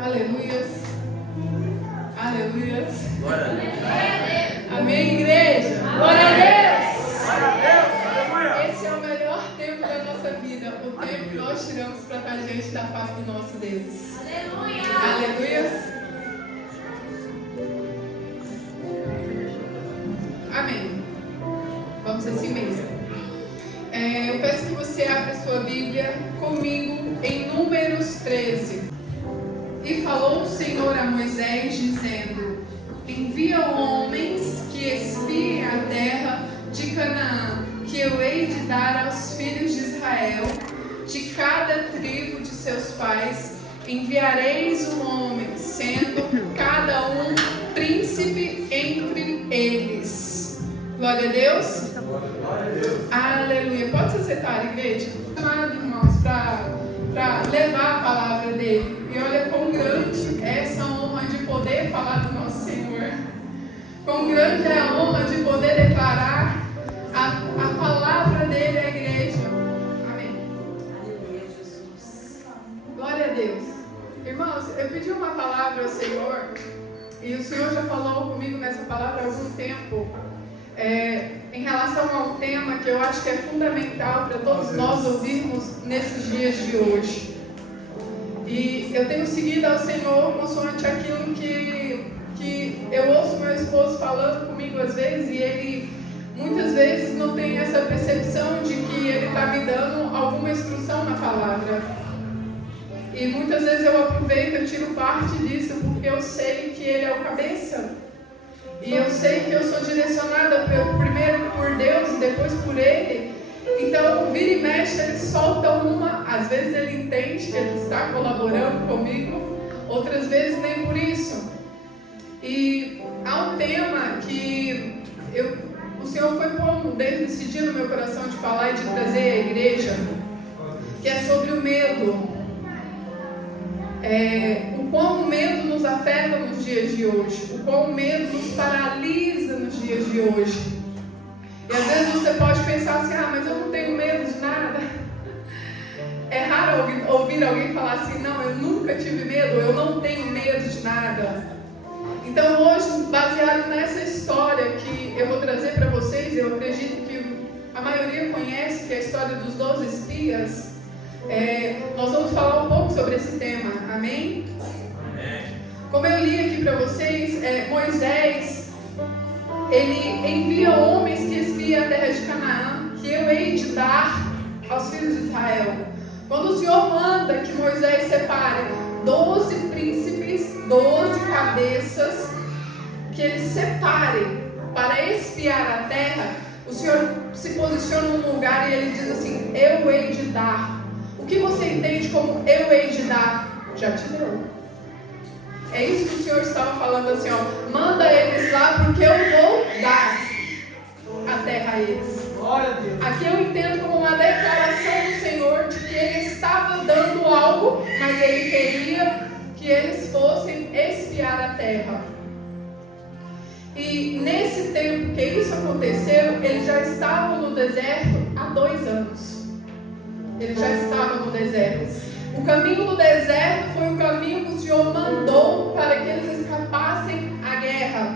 Aleluias. Aleluias. Glória a Deus. Amém, igreja. Glória a Deus. Glória a Deus. Esse é o melhor tempo da nossa vida. O tempo que nós tiramos para estar diante da face do nosso Deus. Aleluia. Aleluias. Amém. Vamos assim mesmo. Eu peço que você abra sua Bíblia comigo em Números 13. E falou o Senhor a Moisés, dizendo: envia homens que espiem a terra de Canaã, que eu hei de dar aos filhos de Israel. De cada tribo de seus pais enviareis um homem, sendo cada um príncipe entre eles. Glória a Deus. Glória a Deus. Aleluia. Pode se sentar, igreja? Chamado, irmãos, para levar a palavra dele. E olha quão grande é essa honra de poder falar do nosso Senhor. Quão grande é a honra de poder declarar a palavra dele à igreja. Amém. Aleluia, Jesus. Glória a Deus. Irmãos, eu pedi uma palavra ao Senhor. E o Senhor já falou comigo nessa palavra há algum tempo. Em relação a um tema que eu acho que é fundamental para todos nós ouvirmos nesses dias de hoje. E eu tenho seguido ao Senhor consoante aquilo que eu ouço meu esposo falando comigo às vezes, e ele muitas vezes não tem essa percepção de que ele está me dando alguma instrução na palavra. E muitas vezes eu aproveito, eu tiro parte disso, porque eu sei que ele é o cabeça. E eu sei que eu sou direcionada primeiro por Deus e depois por ele. Então, vira e mexe, ele solta uma. Às vezes ele entende que ele está colaborando comigo, outras vezes nem por isso. E há um tema que o Senhor foi pondo desde esse dia no meu coração de falar e de trazer à igreja, que é sobre o medo. O quão o medo nos afeta nos dias de hoje, o quão o medo nos paralisa nos dias de hoje. E às vezes você pode pensar assim: mas eu não tenho medo de nada. É raro ouvir alguém falar assim: não, eu nunca tive medo, eu não tenho medo de nada. Então hoje, baseado nessa história que eu vou trazer para vocês, eu acredito que a maioria conhece, que é a história dos 12 espias. Nós vamos falar um pouco sobre esse tema, amém? Amém. Como eu li aqui para vocês, Moisés, ele envia homens que espiem a terra de Canaã, que eu hei de dar aos filhos de Israel. Quando o Senhor manda que Moisés separe 12 príncipes, 12 cabeças, que eles separem para espiar a terra, o Senhor se posiciona num lugar e ele diz assim: eu hei de dar. O que você entende como eu hei de dar? Já te deu. É isso que o Senhor estava falando assim, manda eles lá porque eu vou dar a terra a eles. Glória a Deus. Aqui eu entendo como uma declaração do Senhor de que Ele estava dando algo, mas Ele queria que eles fossem espiar a terra. E nesse tempo que isso aconteceu, eles já estavam no deserto há 2 anos. Ele já estava no deserto. O caminho do deserto foi o caminho que o Senhor mandou para que eles escapassem à guerra.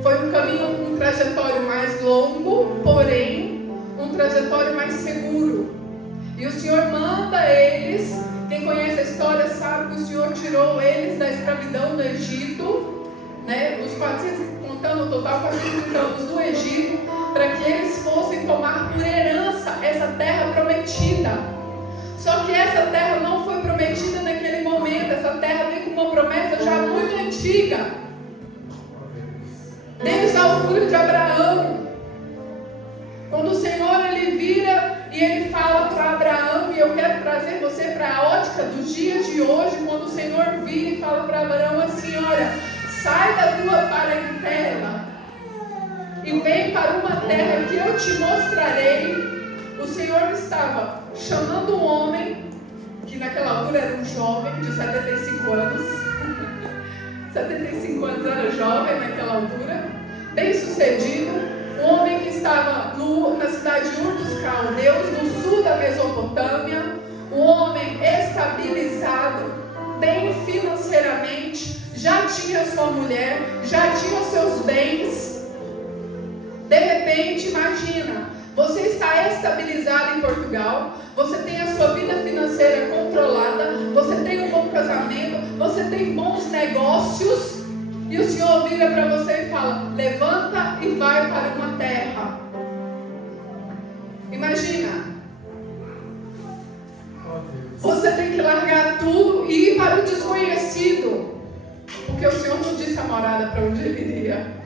Foi um caminho, um trajetório mais longo, porém um trajetório mais seguro. E o Senhor manda eles. Quem conhece a história sabe que o Senhor tirou eles da escravidão do Egito, os 400, contando o total 430 anos do Egito, para que eles fossem tomar por herança essa terra prometida. Só que essa terra não foi prometida naquele momento. Essa terra vem com uma promessa já muito antiga, desde a altura de Abraão. Quando o Senhor ele vira e ele fala para Abraão, e eu quero trazer você para a ótica dos dias de hoje, quando o Senhor vira e fala para Abraão assim: olha, sai da tua parentela e vem para uma terra que eu te mostrarei. O Senhor estava chamando um homem, que naquela altura era um jovem de 75 anos. 75 anos era jovem naquela altura, bem sucedido. Um homem que estava na cidade de Ur dos Caldeus, no sul da Mesopotâmia. Um homem estabilizado, bem tinha sua mulher, já tinha os seus bens. De repente, imagina, você está estabilizado em Portugal, você tem a sua vida financeira controlada, você tem um bom casamento, você tem bons negócios, e o Senhor vira para você e fala: levanta e vai para uma terra. Imagina, você tem que largar tudo e ir para o desconhecido, porque o Senhor não disse a morada para onde ele iria.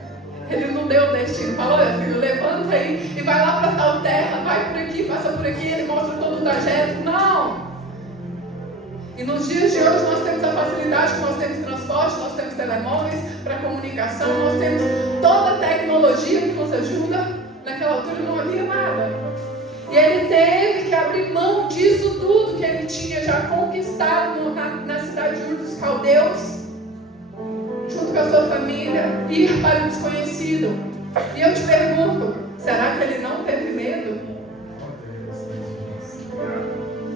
Ele não deu o destino, falou: olha filho, levanta aí e vai lá para tal terra, vai por aqui, passa por aqui, ele mostra todo o trajeto. Não! E nos dias de hoje nós temos a facilidade que nós temos transporte, nós temos telemóveis para comunicação, nós temos toda a tecnologia que nos ajuda. Naquela altura não havia nada. E ele teve que abrir mão disso tudo que ele tinha já conquistado na cidade de Ur dos Caldeus, junto com a sua família, ir para o desconhecido. E eu te pergunto, será que ele não teve medo?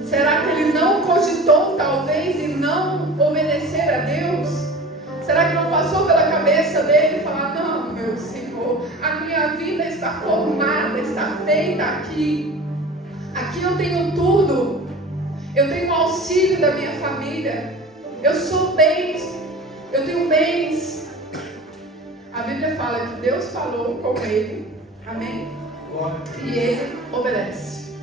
Será que ele não cogitou talvez em não obedecer a Deus? Será que não passou pela cabeça dele falar: não, meu Senhor, a minha vida está formada, está feita aqui. Aqui eu tenho tudo. Eu tenho o auxílio da minha família. Eu sou bens. Eu tenho bens. A Bíblia fala que Deus falou com ele. Amém? E ele obedece.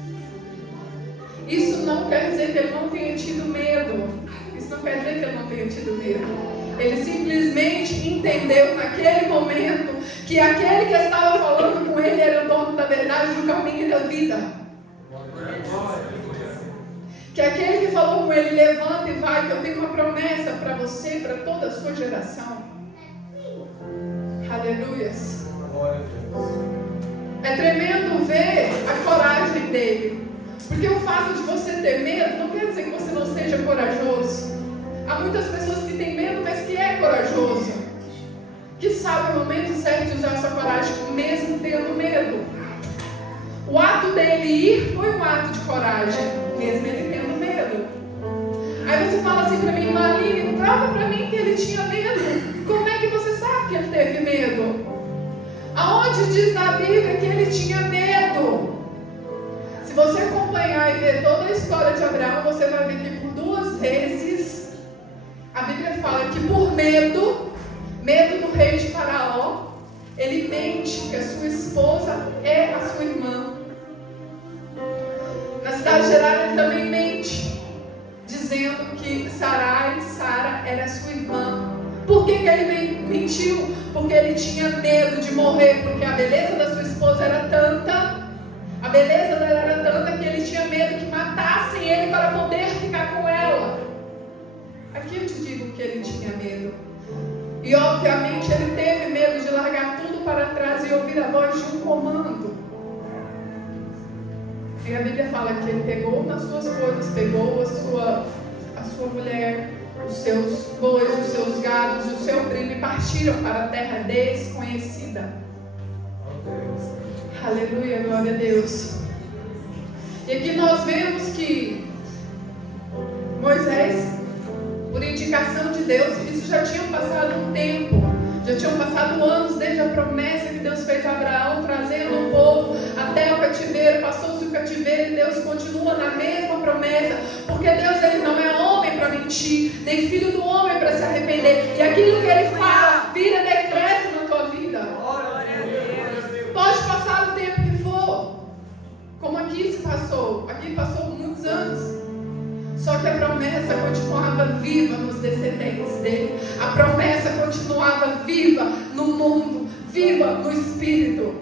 Isso não quer dizer que ele não tenha tido medo. Isso não quer dizer que ele não tenha tido medo. Ele simplesmente entendeu naquele momento que aquele que estava falando com ele era o dono da verdade, do caminho e da vida. Que aquele que falou com ele: levanta e vai, que eu tenho uma promessa para você, para toda a sua geração. Aleluias. É tremendo ver a coragem dele. Porque o fato de você ter medo não quer dizer que você não seja corajoso. Há muitas pessoas que têm medo, mas que é corajoso, que sabe o momento certo de usar essa coragem, mesmo tendo medo. O ato dele ir foi um ato de coragem, mesmo ele tendo medo. Aí você fala assim para mim: Marlene, prova para mim que ele tinha medo. Como é que você sabe que ele teve medo? Aonde diz na Bíblia que ele tinha medo? Se você acompanhar e ver toda a história de Abraão, você vai ver que por 2 vezes a Bíblia fala que por medo do rei de Faraó, ele mente que a sua esposa é a sua irmã. Na cidade geral ele também mente, dizendo que Sara era sua irmã. Por que ele mentiu? Porque ele tinha medo de morrer, porque a beleza da sua esposa era tanta, a beleza dela era tanta que ele tinha medo que matassem ele para poder ficar com ela. Aqui eu te digo que ele tinha medo. E obviamente ele teve medo de largar tudo para trás e ouvir a voz de um comando. E a Bíblia fala que ele pegou nas suas coisas, pegou a sua mulher, os seus bois, os seus gados, o seu primo, e partiram para a terra desconhecida. Aleluia, glória a Deus. E aqui nós vemos que Moisés, por indicação de Deus, isso já tinha passado um tempo, já tinham passado anos desde a promessa que Deus fez a Abraão, trazendo o povo até o cativeiro. Passou-se o cativeiro e Deus continua na mesma promessa, porque Deus, ele não é homem para mentir, nem filho do homem para se arrepender, e aquilo que ele fala vira decreto na tua vida. Pode passar o tempo que for, como aqui se passou, aqui passou muitos anos. Só que a promessa continuava viva nos descendentes dele. A promessa continuava viva no mundo, viva no Espírito.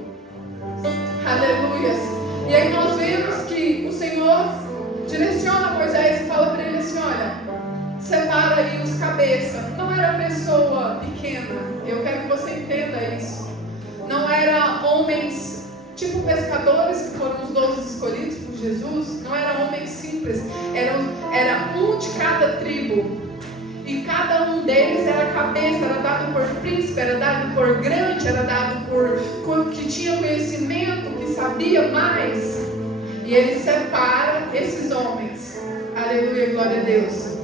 Aleluias. E aí nós vemos que o Senhor direciona Moisés e fala para ele assim: olha, separa aí os cabeças. Não era pessoa pequena, eu quero que você entenda isso. Não era homens tipo pescadores, que foram os 12 escolhidos por Jesus. Não eram homens simples, era um de cada tribo, e cada um deles era cabeça, era dado por príncipe, era dado por grande, era dado por que tinha conhecimento, que sabia mais. E ele separa esses homens. Aleluia, glória a Deus.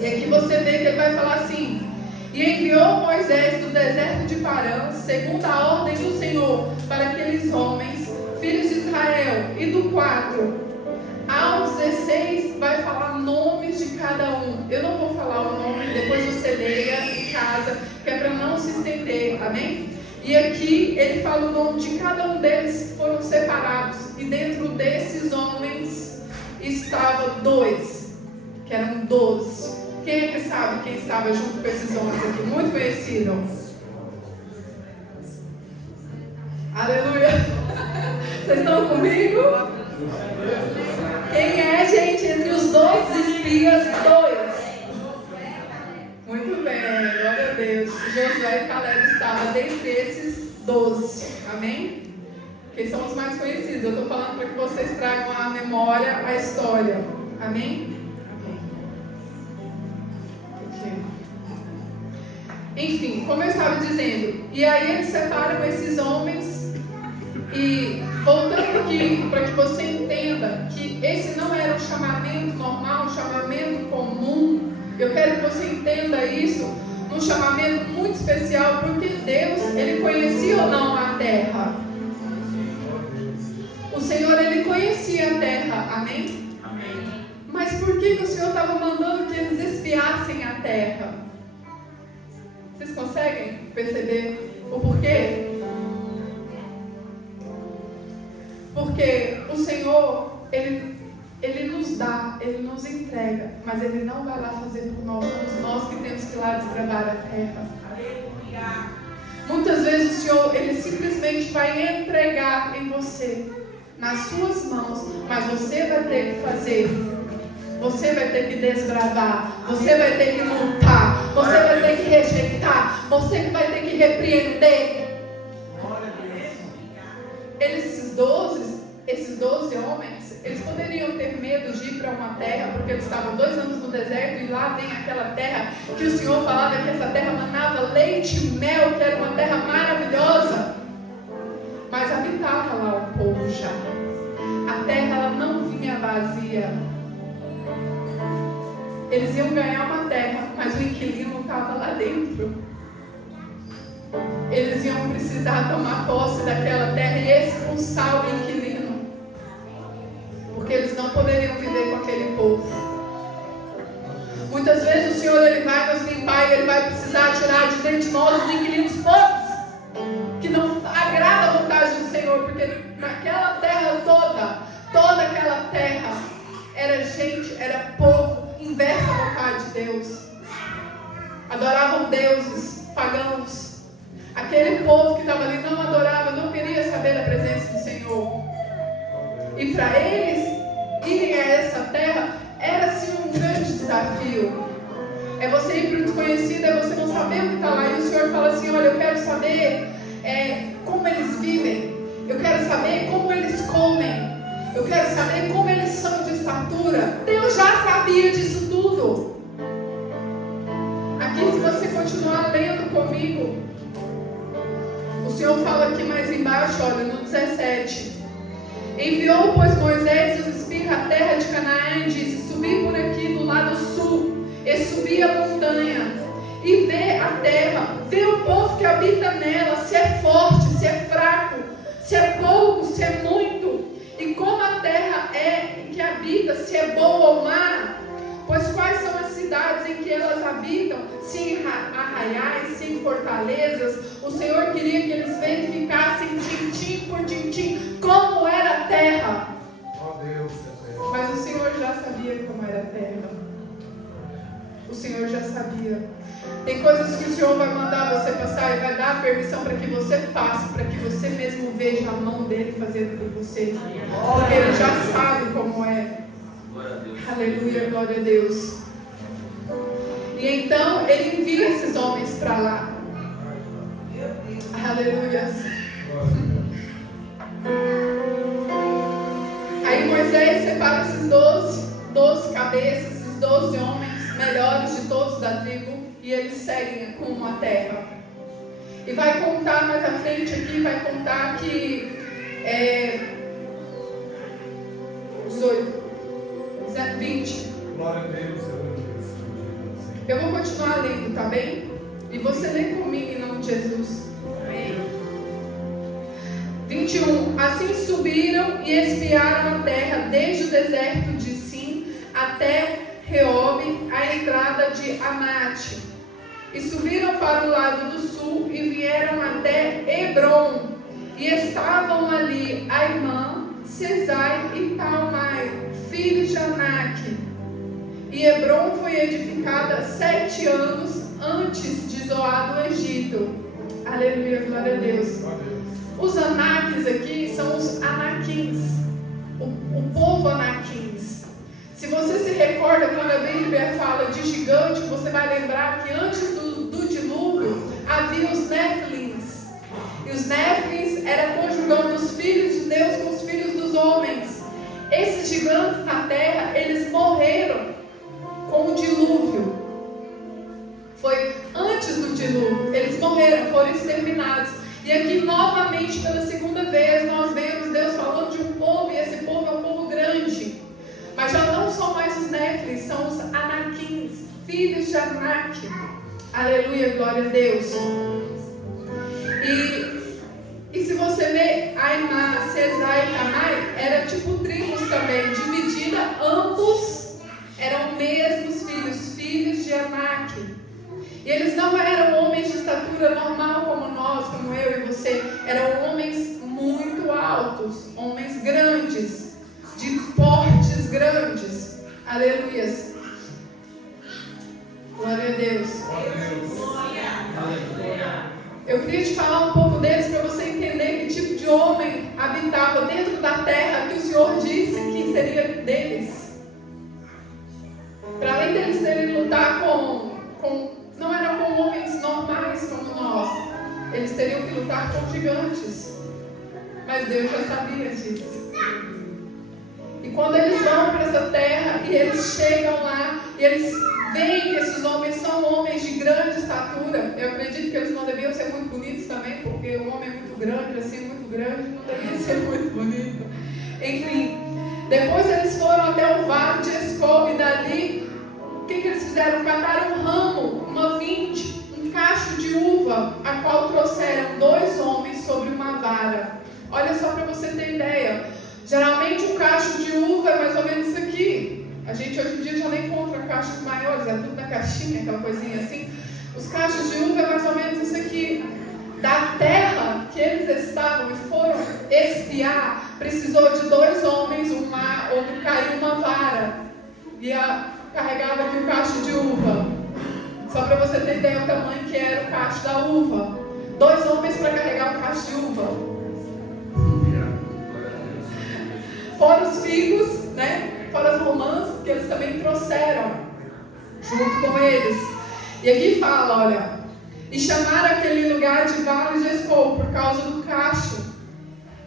E aqui você vê que ele vai falar assim: E enviou Moisés do deserto de Parã, segundo a ordem do Senhor, para aqueles homens, filhos de Israel. E do 4 ao 16 vai falar nomes de cada um. Eu não vou falar o nome, depois você leia em casa, que é para não se estender, amém? E aqui ele fala o nome de cada um deles que foram separados. E dentro desses homens estavam 2, que eram 12. Quem é que sabe quem estava junto com esses homens aqui? Muito conhecido. Aleluia. Vocês estão comigo? Quem é, gente, entre os 12 espias, 2? Muito bem, glória a Deus. Josué e Caleb estavam dentre esses 12. Amém? Que são os mais conhecidos. Eu estou falando para que vocês tragam à memória a história. Amém? Enfim, como eu estava dizendo, e aí eles separam esses homens. E voltando aqui, para que você entenda que esse não era um chamamento normal, um chamamento comum. Eu quero que você entenda isso num chamamento muito especial, porque Deus, Ele conhecia ou não a terra? O Senhor, Ele conhecia a terra, amém? Amém. Mas por que o Senhor estava mandando que eles espiassem a terra? Vocês conseguem perceber o porquê? Porque o Senhor, Ele nos dá, Ele nos entrega, mas Ele não vai lá fazer por nós. Somos nós que temos que ir lá desbravar a terra. Aleluia. Muitas vezes o Senhor, Ele simplesmente vai entregar em você, nas suas mãos, mas você vai ter que fazer. Você vai ter que desbravar, você vai ter que lutar, você vai ter que rejeitar, você vai ter que repreender. Esses 12 homens, eles poderiam ter medo de ir para uma terra, porque eles estavam 2 anos no deserto, e lá vem aquela terra que o Senhor falava que essa terra manava leite e mel, que era uma terra maravilhosa. Mas habitava lá o povo já. A terra, ela não vinha vazia. Eles iam ganhar uma terra, mas o inquilino estava lá dentro. Eles iam precisar tomar posse daquela terra e expulsar o inquilino. Porque eles não poderiam viver com aquele povo. Muitas vezes o Senhor, Ele vai nos limpar e Ele vai precisar tirar de dentro de nós os inquilinos poucos, que não agrada a vontade do Senhor, porque naquela terra toda aquela terra, era gente, era povo inverso à vontade de Deus. Adoravam deuses pagãos. Aquele povo que estava ali não adorava, não queria saber da presença do Senhor. E para eles irem a essa terra era assim um grande desafio. É você ir para o desconhecido, é você não saber o que está lá. E o Senhor fala assim: olha, eu quero saber como eles vivem, eu quero saber como eles comem, eu quero saber como eles são de estatura. Deus já sabia disso tudo. Aqui, se você continuar lendo comigo, o Senhor fala aqui mais embaixo, olha, no 17. Enviou, pois, Moisés e os espias à terra de Canaã e disse: subi por aqui do lado sul, e subi a montanha, e vê a terra, vê o povo que habita nela, se é forte, se é fraco, se é pouco, se é muito, e como a terra é em que habita, se é boa ou má, pois quais são as cidades em que elas habitam, se em arraiais, se em fortalezas. O Senhor queria que eles verificassem tintim por tintim como era a terra. Mas o Senhor já sabia como era a terra. O Senhor já sabia. Tem coisas que o Senhor vai mandar você passar e vai dar a permissão para que você passe, para que você mesmo veja a mão dele fazendo por você. Porque ele já sabe como é. Aleluia, glória a Deus. E então ele envia esses homens para lá. Aleluia. Aí Moisés separa esses 12 cabeças, esses 12 homens melhores de todos da tribo, e eles seguem rumo à terra. E vai contar mais à frente aqui, vai contar que 20. Glória a Deus. Eu vou continuar lendo, tá bem? E você lê comigo em nome de Jesus. 21. Assim subiram e espiaram a terra, desde o deserto de Sim até Reobe, a entrada de Amate. E subiram para o lado do sul e vieram até Hebron. E estavam ali Aimã, Sesai e Talmai, filhos de Anak. E Hebron foi edificada 7 anos antes de Zoar do Egito. Aleluia, glória a Deus. Os Anaques aqui são os Anaquins, o povo Anaquins. Se você se recorda, quando a Bíblia fala de gigante, você vai lembrar que antes do dilúvio havia os Néfilins. E os Néfilins eram conjugando os filhos de Deus com os filhos dos homens. Esses gigantes na terra, eles morreram com o dilúvio. Foi antes do dilúvio. Eles morreram, foram exterminados. E aqui novamente, pela segunda vez, nós vemos Deus falando de um povo, e esse povo é um povo grande. Mas já não são mais os Néfilins, são os Anaquins, filhos de Anak. Aleluia, glória a Deus. E se você vê Aimá, Sesai e Tamai, era tipo tribos também, dividida, ambos eram mesmos filhos, filhos de Anak. E eles não eram homens de estatura normal como nós, como eu e você. Eram homens muito altos, homens grandes, de portes grandes. Aleluias. Glória a Deus. Eu queria te falar um pouco deles para você entender que tipo de homem habitava dentro da terra que o Senhor disse que seria deles. Para além deles terem lutar não eram com homens normais como nós. Eles teriam que lutar com gigantes. Mas Deus já sabia disso. E quando eles vão para essa terra e eles chegam lá e eles veem que esses homens são homens de grande estatura, eu acredito que eles não deviam ser muito bonitos também, porque o homem é muito grande, assim, muito grande, não devia ser muito bonito. Enfim, depois eles foram até o vale de Escol e dali, o que eles fizeram? Cataram um ramo, uma vinte, um cacho de uva, a qual trouxeram 2 homens sobre uma vara. Olha só para você ter ideia. Geralmente um cacho de uva é mais ou menos isso aqui. A gente hoje em dia já nem encontra cachos maiores, é tudo na caixinha, aquela coisinha assim. Os cachos de uva é mais ou menos isso aqui. Da terra que eles estavam e foram espiar, precisou de 2 homens, onde caiu uma vara. E carregava aqui o cacho de uva. Só para você ter ideia o tamanho que era o cacho da uva. 2 homens para carregar o cacho de uva. Fora os figos, né? Fora as romãs que eles também trouxeram junto com eles. E aqui fala, olha, e chamaram aquele lugar de Vale de Escol por causa do cacho.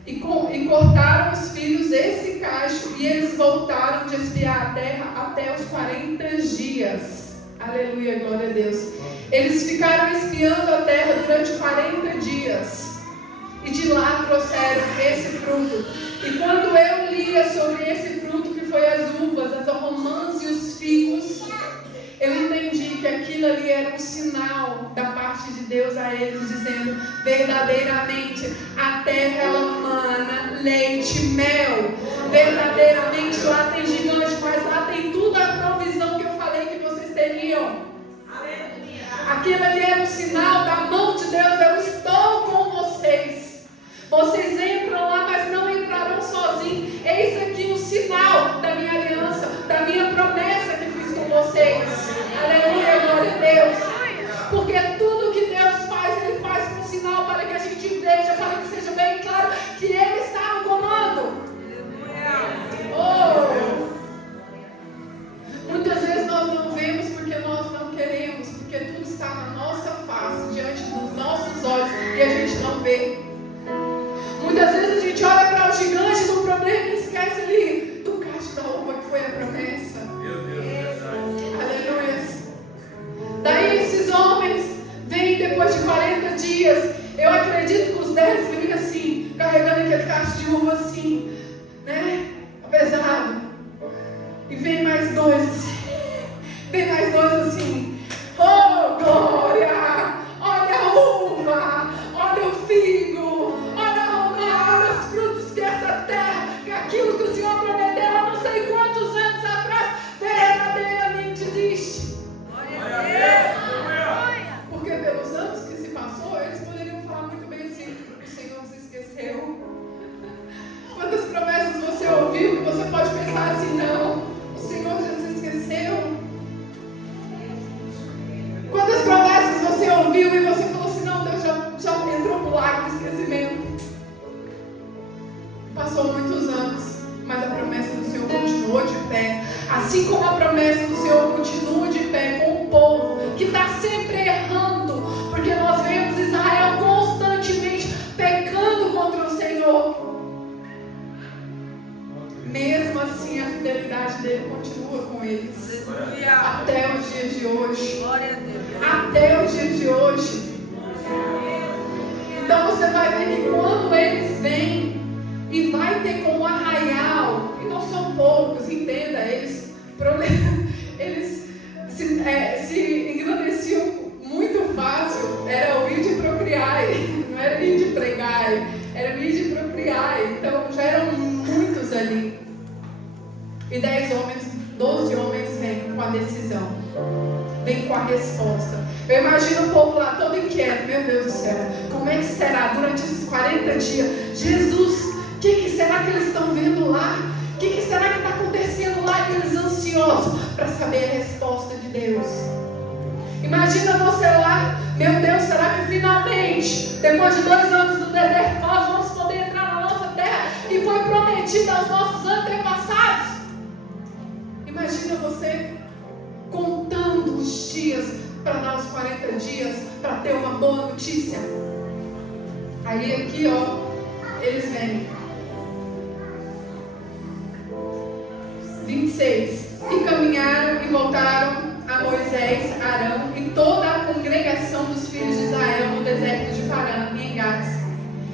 E cortaram os filhos desse cacho e eles voltaram de espiar a terra até os 40 dias. Aleluia, glória a Deus. Eles ficaram espiando a terra durante 40 dias. E de lá trouxeram esse fruto. E quando eu lia sobre esse fruto, que foi as uvas, as romãs e os figos, eu entendi que aquilo ali era um sinal da parte de Deus a eles, dizendo, verdadeiramente, a terra ela mana leite e mel. Verdadeiramente lá tem gigante, mas lá tem tudo a provisão que eu falei que vocês teriam. Aquilo ali era um sinal da mão de Deus, eu estou com vocês. Vocês entram lá, mas não entrarão sozinhos. Eis aqui um sinal da minha aliança, da minha promessa que fiz com vocês. Aleluia, glória a Deus. Porque tudo que Deus faz, Ele faz com sinal para que a gente veja, para que seja bem claro que Ele está no comando. Oh! Muitas vezes nós não vemos porque nós não queremos, porque tudo está na nossa ouviu e você falou assim, não, Deus já entrou no lago do esquecimento. Passou muitos anos, mas a promessa do Senhor continuou de pé. Assim como a promessa do Senhor continua de pé com o povo que está sempre errando, porque nós vemos Israel constantemente pecando contra o Senhor. Mesmo assim, a fidelidade dele continua com eles. Até os dias de hoje. Até os dias de hoje. Então você vai ver que quando eles vêm e vai ter com o arraial, e não são poucos, entenda, eles se engrandeciam muito fácil. Era o ir de procriar, não era ir de pregar, era o ir de procriar. Então já eram muitos ali. E 12 homens vêm com a decisão, vêm com a resposta. Eu imagino o povo lá todo inquieto, meu Deus do céu, como é que será durante esses 40 dias? Jesus, o que será que eles estão vendo lá? O que será que está acontecendo lá? E eles ansiosos para saber a resposta de Deus. Imagina você lá, meu Deus, será que finalmente, depois de 2 anos do deserto, nós vamos poder entrar na nossa terra que foi prometida aos nossos antepassados? Imagina você contando os dias para dar os 40 dias, para ter uma boa notícia. Aí aqui, eles vêm. 26. E caminharam e voltaram a Moisés, Arão e toda a congregação dos filhos de Israel no deserto de Parã e em Gades.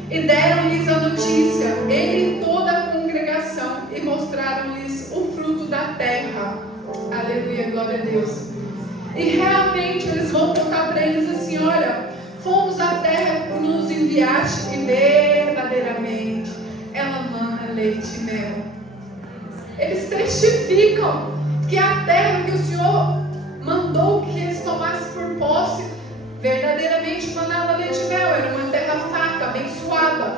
E deram-lhes a notícia, ele e toda a congregação, e mostraram-lhes o fruto da terra. Aleluia, glória a Deus. E realmente eles vão contar para eles assim, olha, fomos à terra que nos enviaste e verdadeiramente ela mana leite e mel. Eles testificam que a terra que o Senhor mandou que eles tomassem por posse verdadeiramente manava leite e mel. Era uma terra farta, abençoada.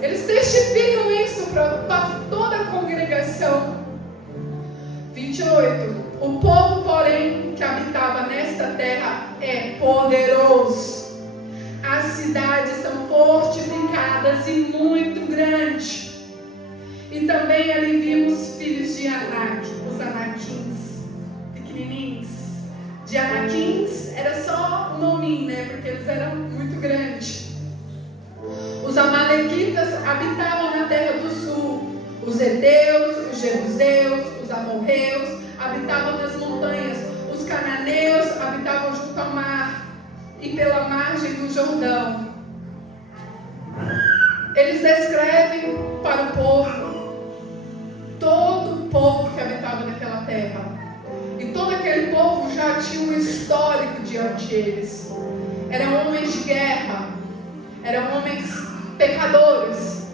Eles testificam isso para toda a congregação. 28. O povo, porém, que habitava nesta terra é poderoso. As cidades são fortificadas e muito grandes. E também ali vimos filhos de Anak, os Anaquins, pequenininhos. De Anaquins era só um nominho, né? Porque eles eram muito grandes. Os Amalequitas habitavam na terra do sul. Os Heteus, os Jebuseus, os Amorreus habitavam nas montanhas. Os Cananeus habitavam junto ao mar e pela margem do Jordão. Eles descrevem para o povo todo o povo que habitava naquela terra. E todo aquele povo já tinha um histórico diante deles. Eram homens de guerra, eram homens pecadores,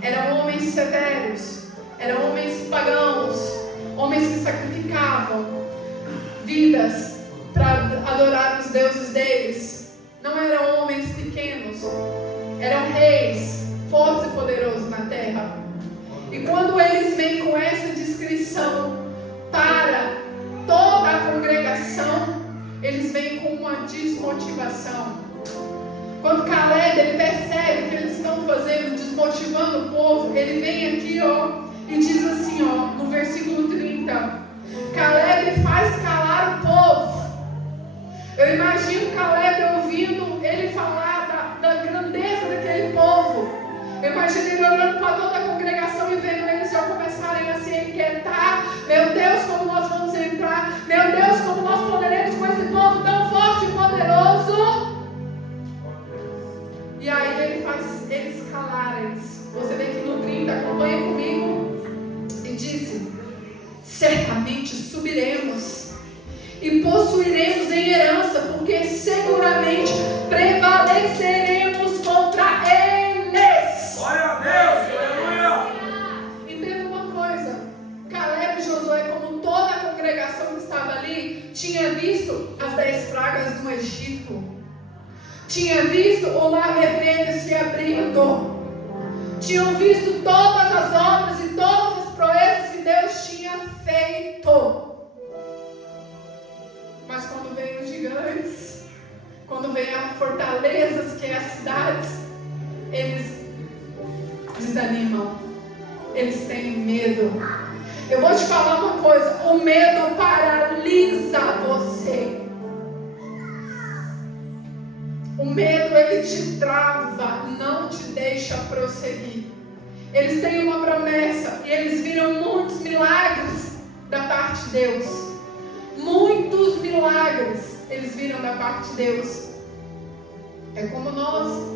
eram homens severos, eram homens pagãos, homens que sacrificavam vidas para adorar os deuses deles. Não eram homens pequenos, eram reis fortes e poderosos na terra. E quando eles vêm com essa descrição para toda a congregação, eles vêm com uma desmotivação. Quando Caleb ele percebe que eles estão fazendo, desmotivando o povo, ele vem aqui e diz assim, no versículo 30, Caleb faz calar o povo. Eu imagino Caleb ouvindo ele falar da grandeza daquele povo. Eu imagino ele olhando para toda a congregação e vendo eles já começarem a se inquietar. Meu Deus, como nós vamos entrar? Meu Deus, como nós poderemos com esse povo tão forte e poderoso? E aí ele faz eles calarem. Você vê que no 30, acompanha comigo. E disse, certamente subiremos e possuiremos em herança, porque seguramente prevaleceremos contra eles. Glória a Deus, aleluia. Entenda uma coisa, Caleb e Josué, como toda a congregação que estava ali, tinha visto as 10 pragas do Egito, tinha visto o mar vermelho se abrindo, tinham visto todas as obras e todas as proezas que Deus tinha feito. Mas quando veio os gigantes, quando vem a fortalezas, que é as cidades, eles desanimam. Eles têm medo. Eu vou te falar uma coisa: o medo paralisa você. O medo, ele te trava, não te deixa prosseguir. Eles têm uma promessa e eles viram muitos milagres da parte de Deus. Muitos milagres eles viram da parte de Deus. É como nós.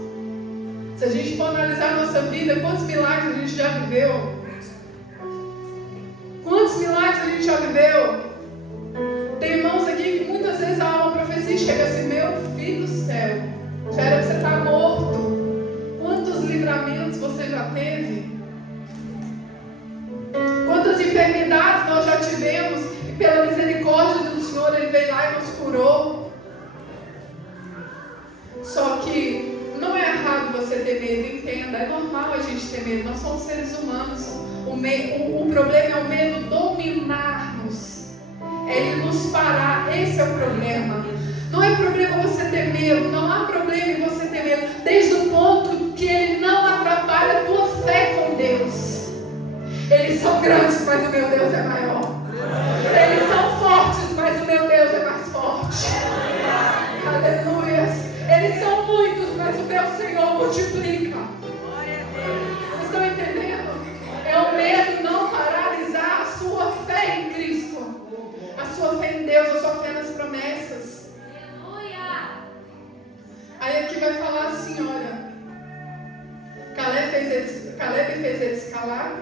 Se a gente for analisar a nossa vida, quantos milagres a gente já viveu? Quantos milagres a gente já viveu? Tem irmãos aqui que muitas vezes há uma profecia e chega assim: meu filho do céu, já era para você estar morto. Quantos livramentos você já teve? Quantas enfermidades nós já tivemos e pela misericórdia do Senhor Ele veio lá e nos curou. Só que não é errado você ter medo, entenda, é normal a gente ter medo, nós somos seres humanos. O problema é o medo dominar-nos, é ele nos parar, esse é o problema. Não é problema você ter medo, não há problema em você ter medo, desde o ponto que ele não atrapalha a tua fé com Deus. Eles são grandes, mas o meu Deus é maior. Eles são fortes, mas o meu Deus é mais forte. Aleluia. Eles são muitos, mas o meu Senhor multiplica. Vocês estão entendendo? É o medo não paralisar a sua fé em Cristo, a sua fé em Deus, a sua fé nas promessas. Aí aqui vai falar assim, olha, Caleb fez eles calar,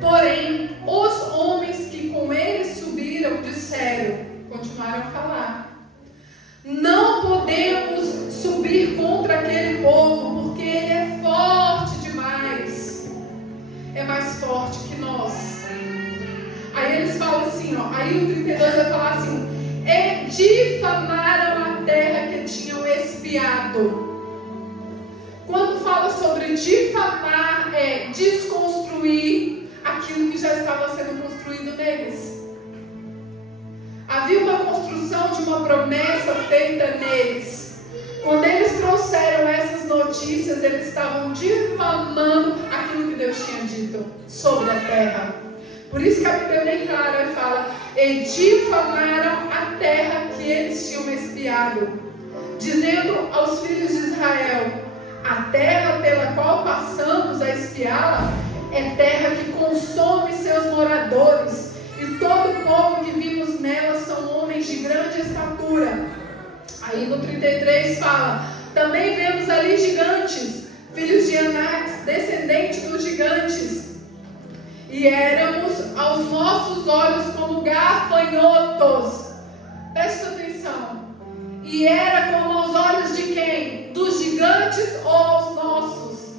porém os homens que com ele subiram disseram, continuaram a falar: não podemos subir contra aquele povo, porque ele é forte demais, é mais forte que nós. Aí eles falam assim, ó, aí o 32 vai falar assim: e difamaram a terra que tinham espiado. Quando fala sobre difamar, é desconstruir aquilo que já estava sendo construído neles. Havia uma construção de uma promessa feita neles. Quando eles trouxeram essas notícias, eles estavam difamando aquilo que Deus tinha dito sobre a terra. Por isso que a Bíblia é bem clara e fala: e difamaram a terra que eles tinham espiado, dizendo aos filhos de Israel: a terra pela qual passamos a espiá-la é terra que consome seus moradores, e todo o povo que vimos nela são homens de grande estatura. Aí no 33 fala: também vemos ali gigantes, filhos de Anak, descendentes dos gigantes, e éramos aos nossos olhos como gafanhotos. Presta atenção. E era como aos olhos de quem? Dos gigantes ou aos nossos?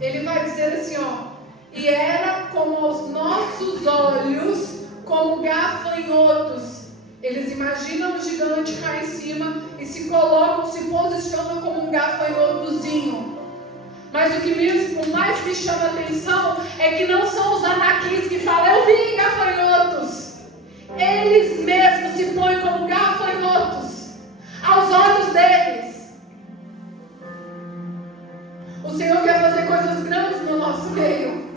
Ele vai dizer assim, ó: e era como aos nossos olhos, como gafanhotos. Eles imaginam o gigante cá em cima e se colocam, se posicionam como um gafanhotozinho. Mas o que mais me chama a atenção é que não são os anaquins que falam: eu vi gafanhotos. Eles mesmos se põem como gafanhotos aos olhos deles. O Senhor quer fazer coisas grandes no nosso meio.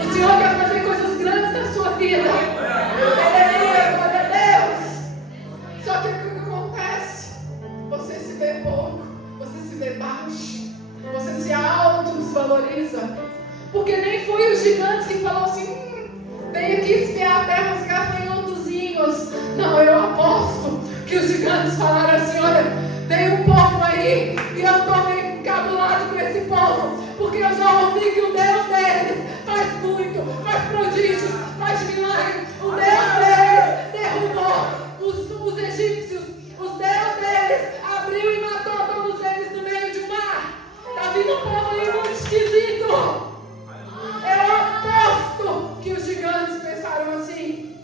O Senhor quer fazer coisas grandes na sua vida. Aleluia, glória a Deus. Só que o que acontece? Você se vê pouco, você se vê baixo, você se auto-desvaloriza. Porque nem foi os gigantes que falou assim: vem aqui espiar a terra, os gafanhotozinhos. Não, eu aposto que os gigantes falaram assim: olha, vem um povo aí e eu estou meio encabulado com esse povo, porque eu já ouvi que o Deus deles faz muito, faz prodígios, faz milagres. O Deus deles derrubou os egípcios, os Deus deles abriu e matou todos eles no meio de um mar. Está vindo um povo aí muito esquisito. Eu aposto que os gigantes pensaram assim.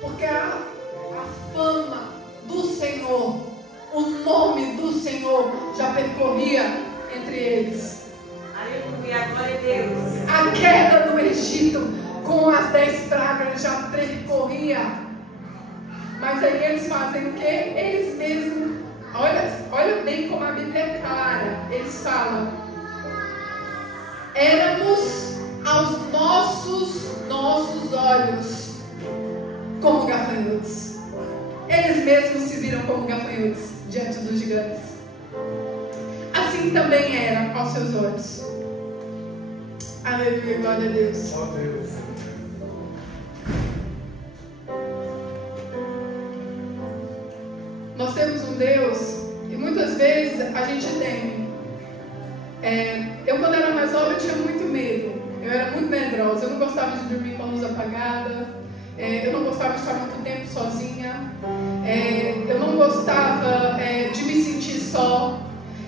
Porque a fama do Senhor, o nome do Senhor já percorria entre eles. Aleluia, glória a Deus. A queda do Egito com as 10 pragas já percorria Mas aí eles fazem o quê? Eles mesmos, olha bem como a Bíblia é clara. Eles falam: éramos aos nossos olhos como gafanhotos. Eles mesmos se viram como gafanhotos diante dos gigantes. Assim também era aos seus olhos. Aleluia, glória a Deus. Nós temos um Deus, e muitas vezes a gente tem. Eu, quando era mais nova, eu tinha muito medo. Eu era muito medrosa. Eu não gostava de dormir com a luz apagada. Eu não gostava de estar muito tempo sozinha. Eu não gostava de me sentir só.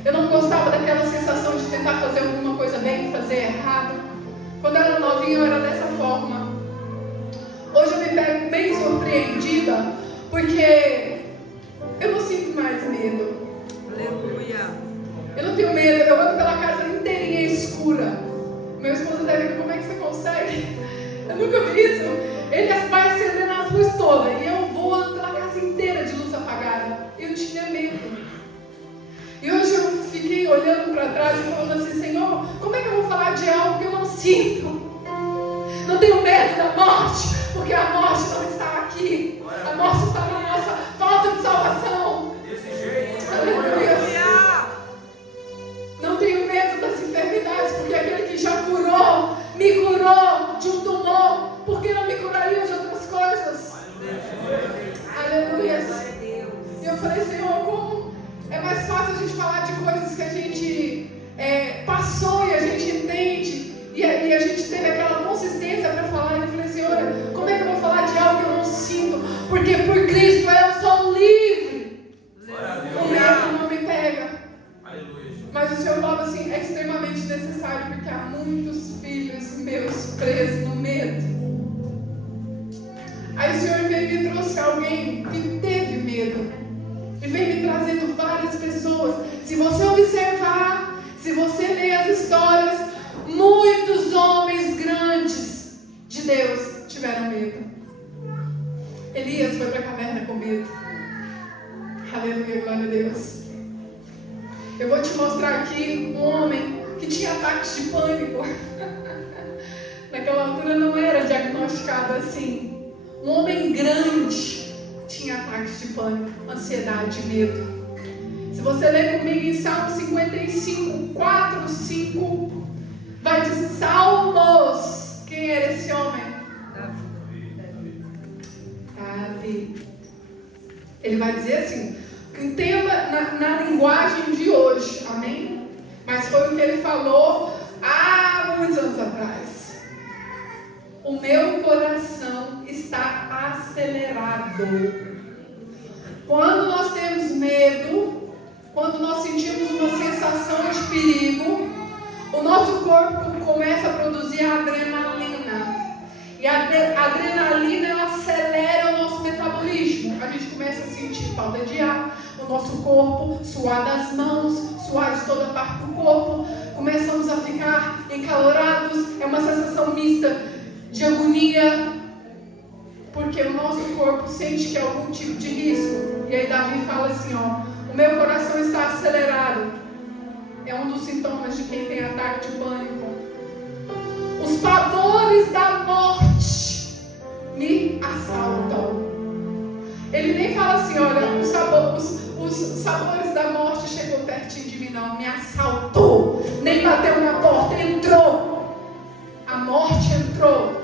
Eu não gostava daquela sensação de tentar fazer alguma coisa bem e fazer errado. Quando eu era novinha, eu era dessa forma. Hoje eu me pego bem surpreendida, porque eu não sinto mais medo. Aleluia. Eu não tenho medo. Eu ando pela casa inteirinha escura. Meu esposo deve ver como é que você consegue. Eu nunca vi isso. Ele vai acendendo as luzes todas. E eu vou andando pela casa inteira de luz apagada. Eu tinha medo. E hoje eu fiquei olhando para trás e falando assim: Senhor, como é que eu vou falar de algo que eu não sinto? Não tenho medo da morte, porque a morte não está aqui. A morte está na nossa falta de salvação. Aleluia. Não tenho medo das enfermidades, porque aquele que já curou, me curou de um tumor. Por que não me curaria de outras coisas? Aleluia. E eu falei: Senhor, como é mais fácil a gente falar de coisas que a gente passou e a gente entende, e a gente teve aquela consistência para falar. E eu falei: Senhor, como é que eu vou falar de algo que eu não sinto? Porque por Cristo eu sou livre. O medo não me pega. Mas o Senhor falava assim: é extremamente necessário, porque há muitos filhos meus presos no medo. Aí o Senhor veio e me trouxe alguém que teve medo. E vem me trazendo várias pessoas. Se você observar, se você ler as histórias, muitos homens grandes de Deus tiveram medo. Elias foi para a caverna com medo. Aleluia, glória a Deus. Eu vou te mostrar aqui um homem que tinha ataques de pânico. Naquela altura não era diagnosticado assim. Um homem grande tinha ataques de pânico, ansiedade, medo. Se você ler comigo em Salmo 55, 4, 5, vai dizer: Salmos. Quem era esse homem? Davi. Ele vai dizer assim, entenda na linguagem de hoje, amém? Mas foi o que ele falou há muitos anos atrás. O meu coração está acelerado. Quando nós temos medo, quando nós sentimos uma sensação de perigo, o nosso corpo começa a produzir a adrenalina. E a adrenalina, ela acelera o nosso metabolismo. A gente começa a sentir falta de ar, o nosso corpo suar das mãos, suar de toda parte do corpo. Começamos a ficar encalorados. É uma sensação mista de agonia, porque o nosso corpo sente que é algum tipo de risco. E aí Davi fala assim, o meu coração está acelerado. É um dos sintomas de quem tem ataque de pânico. Os pavores da morte me assaltam. Ele nem fala assim, olha, os sabores da morte chegou pertinho de mim, não, me assaltou. Nem bateu na porta, entrou. A morte entrou.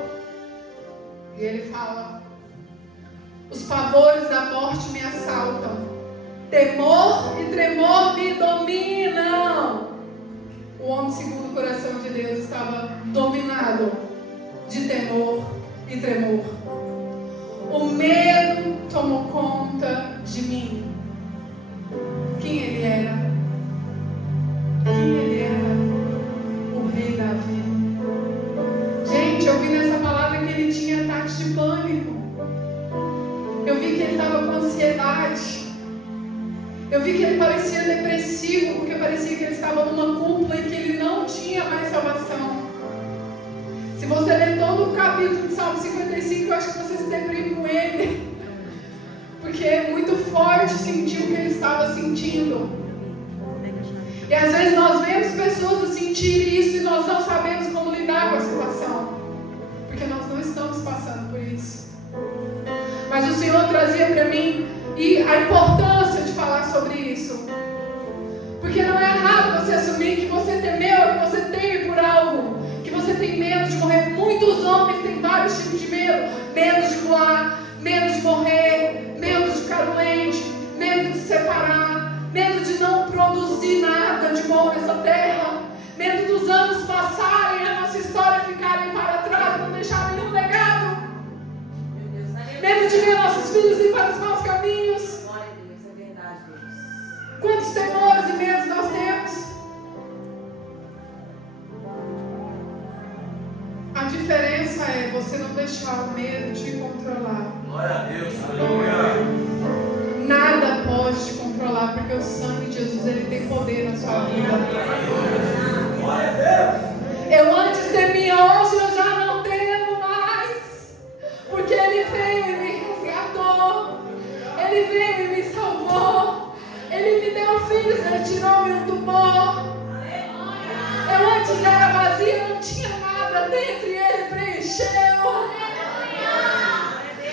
E ele fala, os pavores da morte me assaltam. Temor e tremor me dominam. O homem segundo o coração de Deus estava dominado de temor e tremor. O medo tomou conta de mim. Quem ele era? Quem ele era? O rei Davi. Gente, eu vi nessa palavra que ele tinha ataques de pânico. Eu vi que ele estava com ansiedade. Eu vi que ele parecia depressivo, porque parecia que ele estava numa cúpula e que ele não tinha mais salvação. Se você ler todo o capítulo de Salmo 55, eu acho que você se deprime com ele. porque é muito forte sentir o que ele estava sentindo. E às vezes nós vemos pessoas sentirem isso e nós não sabemos como lidar com a situação, porque nós não estamos passando por isso. Mas o Senhor trazia para mim e a importância de falar sobre isso, porque não é errado você assumir que você temeu, que você teme por algo, que você tem medo de morrer. Muitos homens têm vários tipos de medo: medo de voar, medo de morrer, medo de ficar doente, medo de se separar, medo de não produzir nada de bom nessa terra, medo dos anos passarem, a nossa história ficarem para trás, não deixar nenhum legado, medo de ver nossos filhos ir para os maus caminhos. Glória a Deus, é verdade, Deus. Quantos temores e medos nós temos? A diferença é você não deixar o medo te controlar. Glória a Deus, aleluia. Nada pode te controlar, porque o sangue de Jesus, ele tem poder na sua vida. Glória a Deus. Eu antes temia, hoje eu já não temo mais, porque ele veio e me resgatou, ele veio e me salvou, ele me deu filhos, ele tirou-me um tumor. Eu antes era vazia, não tinha nada dentro e ele preencheu.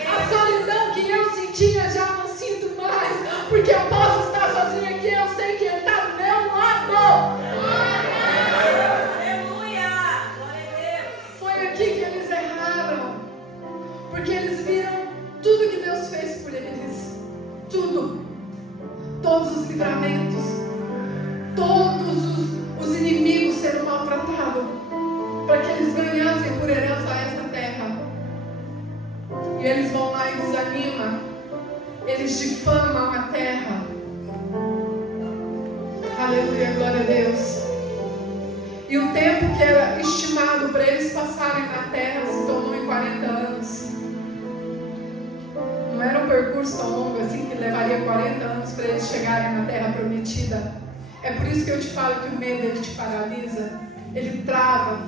A solidão que eu sentia já não sinto mais, porque eu posso estar sozinha aqui, eu sei que ele está do meu lado. Foi aqui que eles erraram, porque eles viram tudo que Deus fez por eles, tudo, todos os livramentos, todos os inimigos sendo maltratados, para que eles ganhassem por herança essa terra. E eles vão lá e desanimam, eles difamam a terra. Aleluia, glória a Deus. E o tempo que era estimado para eles passarem na terra se tornou em 40 anos. Não era um percurso tão longo assim, que levaria 40 anos para eles chegarem na terra prometida. É por isso que eu te falo que o medo, ele te paralisa, ele trava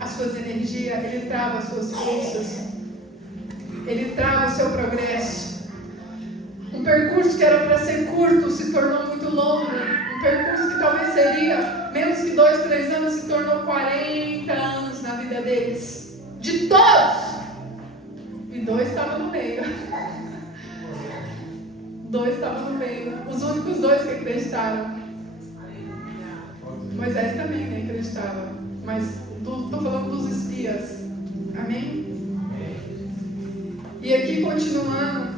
as suas energias, ele trava as suas forças, ele trava o seu progresso. Um percurso que era para ser curto se tornou muito longo. Um percurso que talvez seria menos que 2, 3 anos se tornou 40 anos na vida deles. De todos! E 2 estavam no meio. 2 estavam no meio. Os únicos 2 que acreditaram. Moisés também, né, acreditava. Mas estou falando dos espias. Amém? E aqui continuando.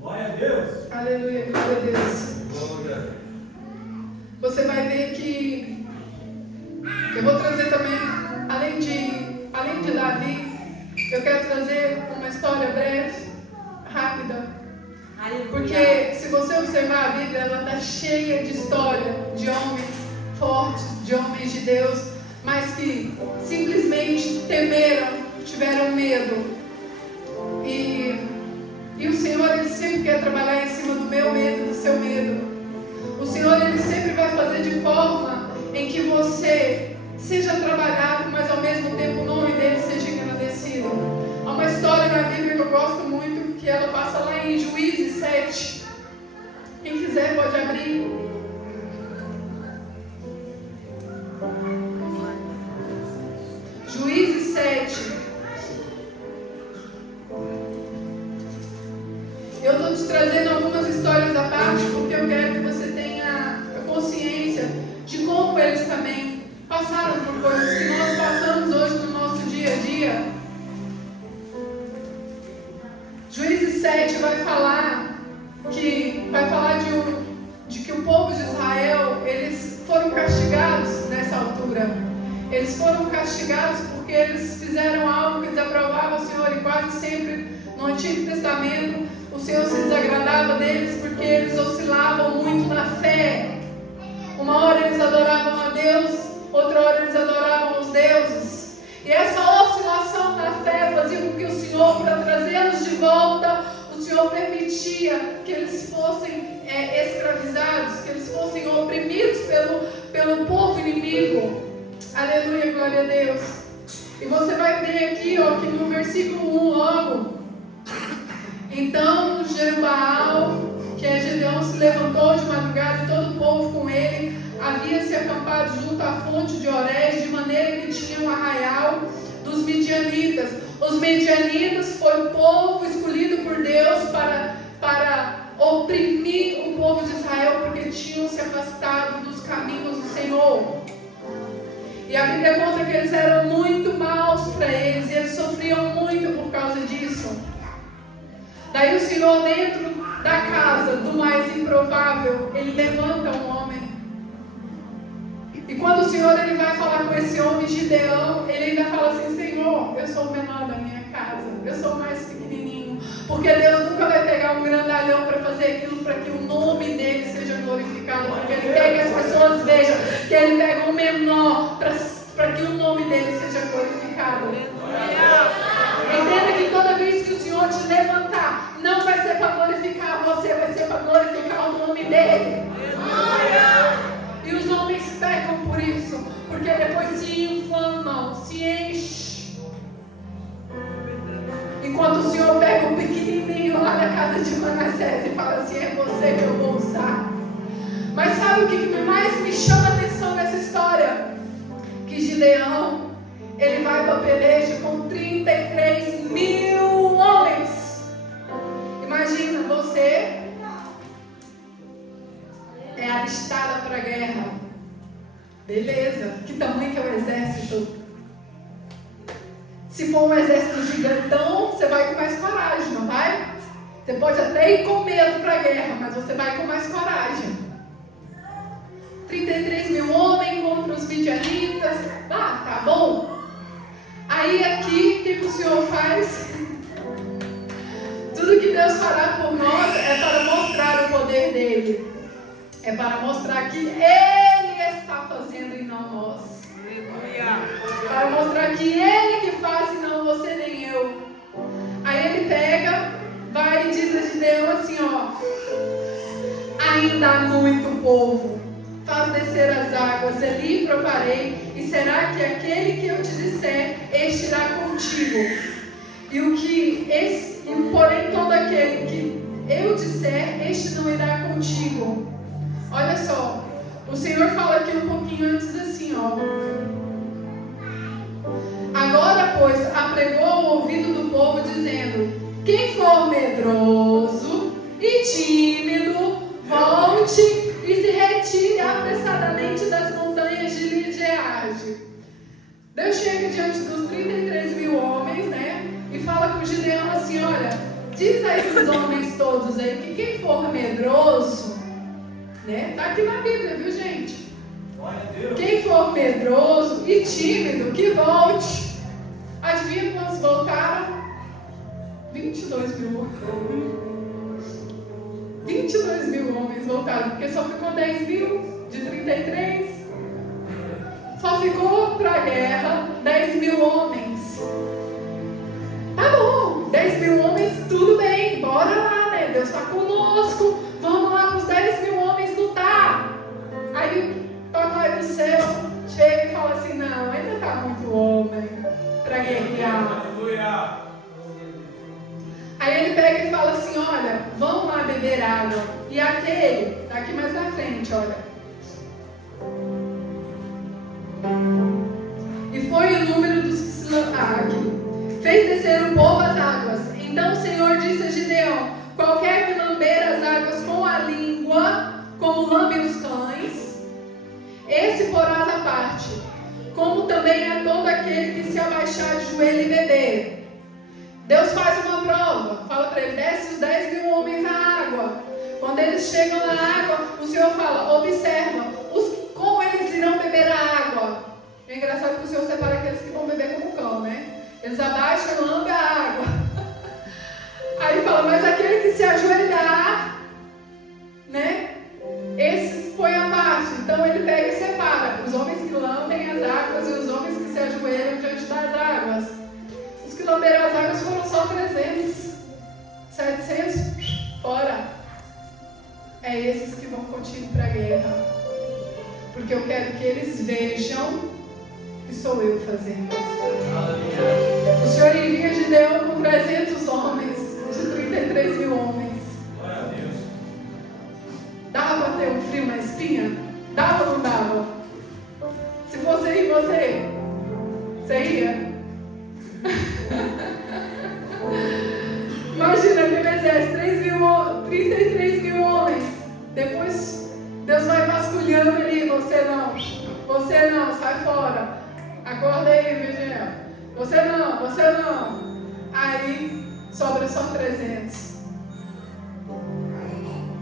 Glória a Deus. Aleluia, glória a Deus. Glória. Você vai ver que eu vou trazer também, além de Davi, eu quero trazer uma história breve, rápida. Porque se você observar a Bíblia, ela está cheia de história de homens fortes, de homens de Deus, mas que simplesmente temeram, tiveram medo. E o Senhor, ele sempre quer trabalhar em cima do meu medo, do seu medo. O Senhor, ele sempre vai fazer de forma em que você seja trabalhado, mas ao mesmo tempo o nome dele seja engrandecido. Há uma história na Bíblia que eu gosto muito, que ela passa lá em Juízes 7. Quem quiser pode abrir. Juízes 7. Eu estou te trazendo algumas histórias à parte, porque eu quero que você tenha consciência de como eles também passaram por coisas que nós passamos hoje no nosso dia a dia. Juízes 7 vai falar de que o povo de Israel, eles foram castigados nessa altura. Eles foram castigados porque eles fizeram algo que desaprovava o Senhor, e quase sempre no Antigo Testamento o Senhor se desagradava deles porque eles oscilavam muito na fé. Uma hora eles adoravam a Deus, outra hora eles adoravam os deuses. E essa oscilação na fé fazia com que o Senhor, para trazê-los de volta, o Senhor permitia que eles fossem escravizados, que eles fossem oprimidos pelo povo inimigo. Aleluia, glória a Deus. E você vai ver aqui, ó, que no versículo 1 logo, Então Jerubaal, que é Gedeão, se levantou de madrugada e todo o povo com ele havia se acampado junto à fonte de Orés, de maneira que tinha um arraial dos midianitas. Os midianitas foi o povo escolhido por Deus para oprimir o povo de Israel, porque tinham se afastado dos caminhos do Senhor. E a Bíblia conta que eles eram muito maus para eles, e eles sofriam muito por causa disso. Daí o Senhor, dentro da casa do mais improvável, ele levanta um homem. E quando o Senhor ele vai falar com esse homem, Gideão, ele ainda fala assim: Senhor, eu sou o menor da minha casa, eu sou o mais pequenininho, porque Deus nunca vai pegar um grandalhão para fazer aquilo, para que o nome dele seja glorificado, porque ele quer que as pessoas vejam que ele pega o menor para que o nome dele seja glorificado. Entenda que toda vez que o Senhor te levantar, não vai ser para glorificar você, vai ser para glorificar o nome dele. E os homens pecam por isso, porque depois se inflamam, se enchem. Enquanto o Senhor pega o pequenininho lá da casa de Manassés e fala assim: é você que eu vou usar. Mas sabe o que mais me chama a atenção nessa história? Que Gideão, ele vai para a peleja com 33 mil homens. Imagina, você é alistada para a guerra. Beleza, que tamanho que é o exército? Se for um exército gigantão, você vai com mais coragem, não vai? Você pode até ir com medo para a guerra, mas você vai com mais coragem. 33 mil homens contra os midianitas. Ah, tá bom. Aí aqui, o que o Senhor faz? Tudo que Deus fará por nós é para mostrar o poder dele. É para mostrar que Ele está fazendo e não nós. Para mostrar que Ele que faz e não você nem eu. Aí ele pega, vai e diz a Gideão assim, ó: ainda há muito povo, faz descer as águas, ali provarei, e será que aquele que eu te disser, este irá contigo. Porém todo aquele que eu disser, este não irá contigo. Olha só, o Senhor fala aqui um pouquinho antes assim, ó: agora, pois, apregou ao ouvido do povo, dizendo: quem for medroso e tímido, volte e se retire apressadamente das montanhas de Gileade. Deus chega diante dos 33 mil homens, né? E fala com Gideão assim: olha, diz a esses homens todos aí que quem for medroso, né? Tá aqui na Bíblia, viu, gente? Quem for medroso e tímido, que volte. Adivinha quantos voltaram? 22 mil homens. 22 mil homens voltaram, porque só ficou 10 mil de 33. Só ficou para a guerra 10 mil homens. Tá bom, 10 mil homens, tudo bem, bora lá, né? Deus está conosco, vamos lá com os 10 mil homens lutar. Aí o papai do céu chega e fala assim: não, ainda está muito homem para guerrear. Aí ele pega e fala assim: olha, vamos lá beber água. E aquele, tá aqui mais na frente, olha. E foi o número dos que se aqui. Fez descer o povo às águas. Então o Senhor disse a Gideão: qualquer que lamber as águas com a língua, como lambem os cães, esse porás à parte, como também a todo aquele que se abaixar de joelho e beber. Deus faz uma prova, fala para ele: desce os 10 mil homens à água. Quando eles chegam na água, o Senhor fala: observa, como eles irão beber a água. É engraçado que o Senhor separa aqueles que vão beber como cão, né? Eles abaixam, lambem a água. Aí fala: mas aquele que se ajoelhar, né? Esses põe a parte. Então ele pega e separa os homens que lambem as águas e os homens que se ajoelham diante das águas. Os que lamberam as águas foram só 300. 700, fora. É esses que vão contigo para a guerra. Porque eu quero que eles vejam que sou eu fazendo isso. O Senhor envia Gideão com 300 homens de 33 33 mil homens. Depois Deus vai vasculhando ali. Você não, sai fora. Acorda aí, Virgínia. Você não. Aí sobra só 300.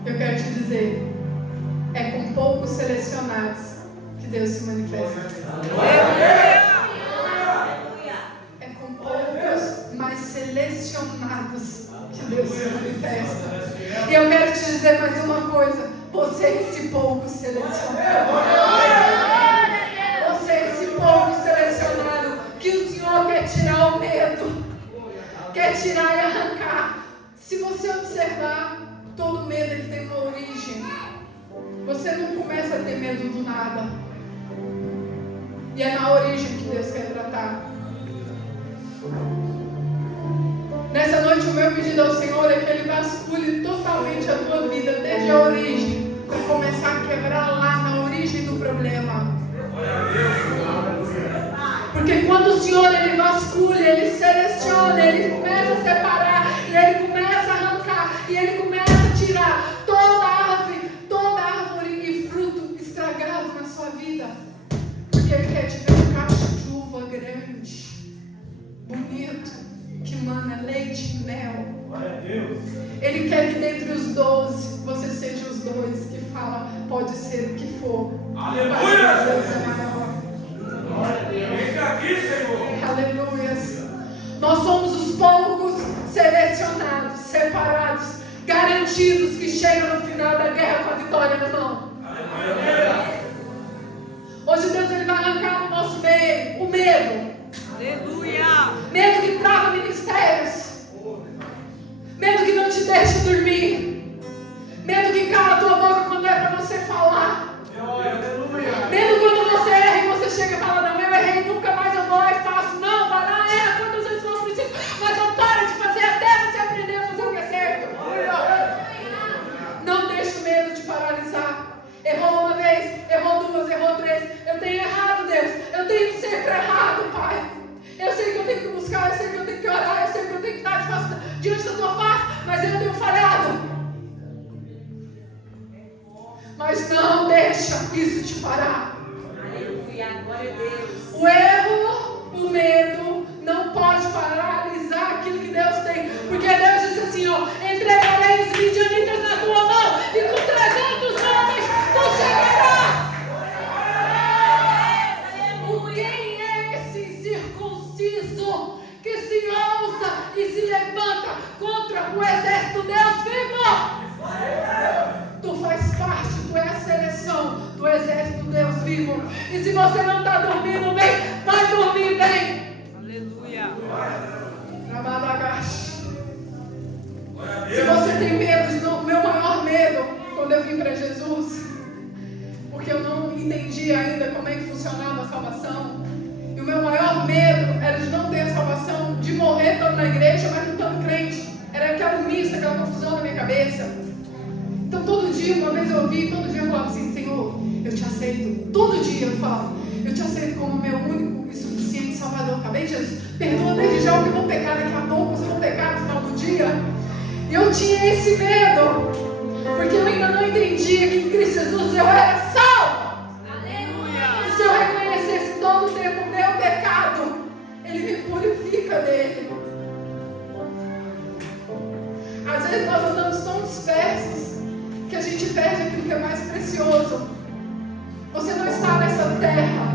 Eu quero te dizer, é com poucos selecionados que Deus se manifesta. É com poucos, mas selecionados que Deus se manifesta. E eu quero te dizer mais uma coisa. Você é esse pouco selecionado. Você é esse pouco selecionado que o Senhor quer tirar o medo. Quer tirar e arrancar. Se você observar, todo medo ele tem uma origem. Você não começa a ter medo do nada. E é na origem que Deus quer tratar. Nessa noite o meu pedido ao Senhor é que Ele vasculhe totalmente a tua vida, desde a origem, para começar a quebrar lá na origem do problema. Porque quando o Senhor ele vasculha, Ele seleciona, Ele começa a separar, e Ele começa a arrancar, e Ele começa a tirar toda árvore e fruto estragado na sua vida. Porque Ele quer te ver um cacho de uva grande, bonito, que mana leite e mel. Ele quer que dentre os 12 você seja os 2 que fala, pode ser o que for. Aleluia! Deus é maior. Aqui, Senhor. Aleluia. Nós somos os poucos selecionados, separados, garantidos que chegam no final da guerra com a vitória na mão. Hoje Deus ele vai arrancar no nosso meio o medo. Aleluia! Medo que trava ministérios. Medo que não te deixa dormir. Medo que cala a tua boca quando é para você falar. Medo quando você erra e você chega e fala, não, eu errei, nunca mais eu vou lá e faço. Não, vai lá, erra quantas vezes for preciso, mas não para de fazer até você aprender a fazer o que é certo. Não deixe o medo te paralisar. Errou uma vez, errou 2, errou 3. Eu tenho errado, Deus. Eu tenho sempre errado, Pai. Eu sei que eu tenho que buscar, eu sei que eu tenho que orar, eu sei que eu tenho que estar diante da tua face, mas eu tenho falhado. Mas não deixa isso te parar. Aleluia, glória a Deus. O erro, o medo, não pode paralisar aquilo que Deus tem. Porque Deus disse assim, ó, entregarei os midianitas na tua mão e com 300 homens tu chegarás. Quem é esse incircunciso que se ousa e se levanta contra o exército de Deus vivo? Tu faz parte, tu é a seleção do exército de Deus vivo. E se você não está dormindo bem, vai dormir bem. Aleluia. Se você tem medo, meu maior medo, quando eu vim para Jesus, porque eu não entendi ainda como é que funcionava a salvação, e o meu maior medo era de não ter a salvação, de morrer estando na igreja, mas não estando crente. Era aquela missa, aquela confusão na minha cabeça. Então todo dia, uma vez eu ouvi, todo dia eu falava assim, Senhor, eu te aceito. Todo dia eu falo, eu te aceito como meu único e suficiente Salvador. Acabei, Jesus, perdoa desde já o que eu vou pecar daqui a pouco, vocês vão pecar no final do dia. E eu tinha esse medo, porque eu ainda não entendia que em Cristo Jesus eu era salvo. Aleluia. E se eu reconhecesse todo o tempo o meu pecado, Ele me purifica dele. Às vezes nós andamos tão dispersos que a gente perde aquilo que é mais precioso. Você não está nessa terra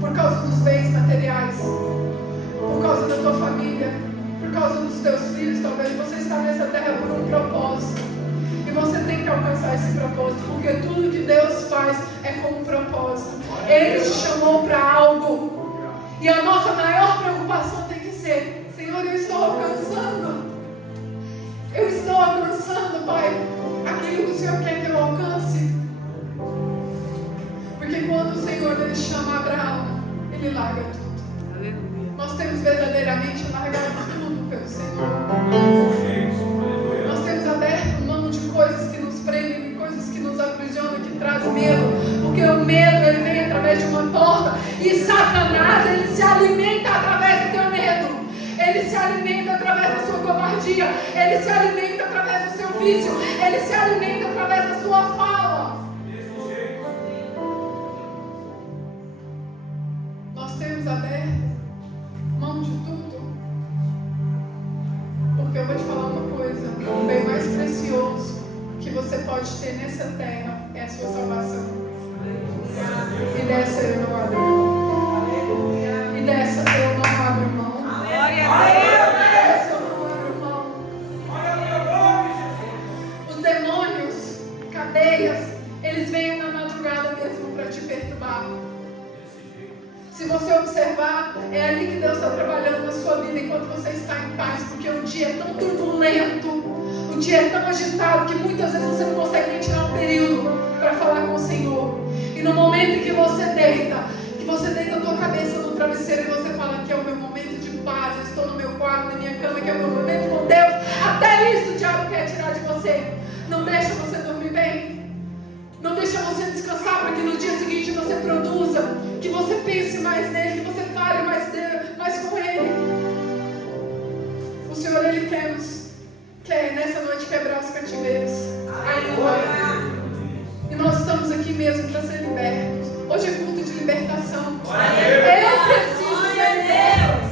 por causa dos bens materiais, por causa da tua família, por causa dos teus filhos. Talvez você está nessa terra por um propósito, e você tem que alcançar esse propósito, porque tudo que Deus faz é com um propósito. Ele te chamou para algo, e a nossa maior preocupação tem que ser, Senhor, eu estou alcançando, Pai, aquilo que o Senhor quer que eu alcance. Porque quando o Senhor ele chama Abraão, Ele larga tudo. Aleluia. Nós temos verdadeiramente largado tudo pelo Senhor. Nós temos aberto mão de coisas que nos prendem, de coisas que nos aprisionam, que trazem medo. Porque o medo ele vem através de uma porta, e Satanás ele se alimenta através do teu medo. Ele se alimenta através da sua covardia. Ele se alimenta através do seu ofício, Ele se alimenta através da sua fala. Nós temos aberto mão de tudo, porque eu vou te falar uma coisa: o bem mais precioso que você pode ter nessa terra é a sua salvação. E dessa eu não abro mão. E dessa eu não abro mão. Glória a Deus. Dessa eu não abro mão. Os demônios, cadeias, eles vêm na madrugada mesmo para te perturbar. Se você observar, é ali que Deus está trabalhando na sua vida enquanto você está em paz, porque o dia é tão turbulento, o dia é tão agitado, que muitas vezes você não consegue nem tirar um período para falar com o Senhor. E no momento em que você deita a tua cabeça no travesseiro e você fala que é o meu momento de paz, eu estou no meu quarto, na minha cama, que é o meu momento com Deus, até isso o diabo quer tirar de você. Não deixa você dormir bem. Não deixa você descansar para que no dia seguinte você produza, que você pense mais nele, que você fale mais com ele. O Senhor, Ele quer nessa noite quebrar os cativeiros. Aleluia. E nós estamos aqui mesmo para ser libertos. Hoje é culto de libertação. Eu preciso ser liberto.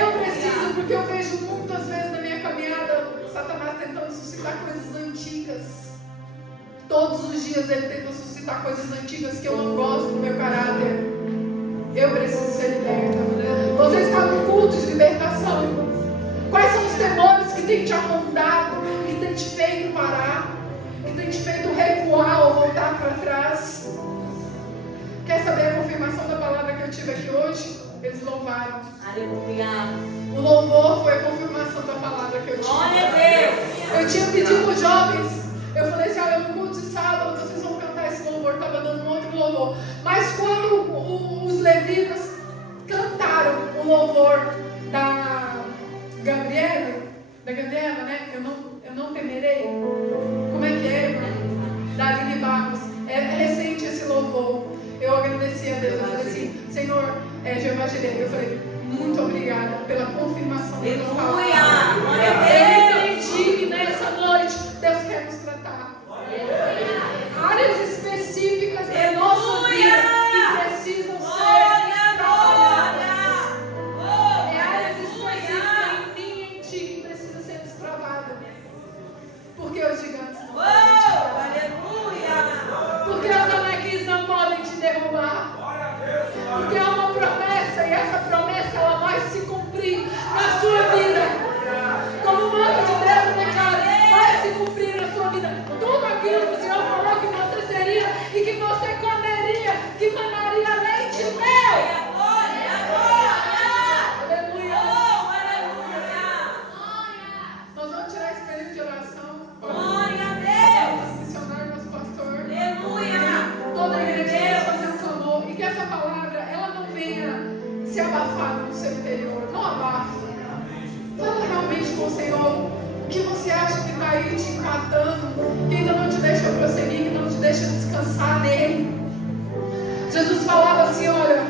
Eu preciso, porque eu vejo muitas vezes na minha caminhada Satanás tentando suscitar coisas antigas. Todos os dias ele tenta suscitar coisas antigas que eu não gosto do meu caráter. Eu preciso ser liberta. Você está no culto de libertação. Quais são os temores que têm te apontado, que têm te feito parar, que têm te feito recuar ou voltar para trás? Quer saber a confirmação da palavra que eu tive aqui hoje? Eles louvaram. Aleluia. O louvor foi a confirmação da palavra que eu tive. Glória a Deus. Eu tinha pedido para os jovens. Eu falei assim: olha, no culto de sábado vocês vão cantar esse louvor. Estava dando um outro louvor. Mas quando os levitas cantaram o louvor da Gabriela, né? Eu não temerei. Como é que é, irmã? Da Aline Barros. É recente esse louvor. Eu agradeci a Deus. Eu falei assim: Senhor, Jeová Jireh. Eu falei: muito obrigada pela confirmação da tua palavra. Glória a Deus. Eu entendi que nessa noite Deus quer nos tratar. Áreas específicas da nossa vida que precisam ser trabalhadas. É áreas específicas em mim e em ti que precisam ser destravadas. Porque os gigantes não podem te derrubar. Porque os anaquis não podem te derrubar. Porque há uma promessa, e essa promessa ela vai se cumprir na sua vida. Como o manto de Deus declara, vai se cumprir na sua vida. Tudo aquilo que o Senhor falou que você seria e que você comeria, que manaria leite e mel. Aleluia. Nós vamos tirar esse período de oração. Glória a Deus. Nosso missionário, nosso pastor. Aleluia. Toda a igreja vai fazer um clamor. E que essa palavra, ela não venha se abafar no seu interior. Não abafe. Fala realmente com o Senhor. O que você acha que está aí te empatando, que ainda não te deixa prosseguir, que não te deixa descansar nele. Jesus falava assim: olha,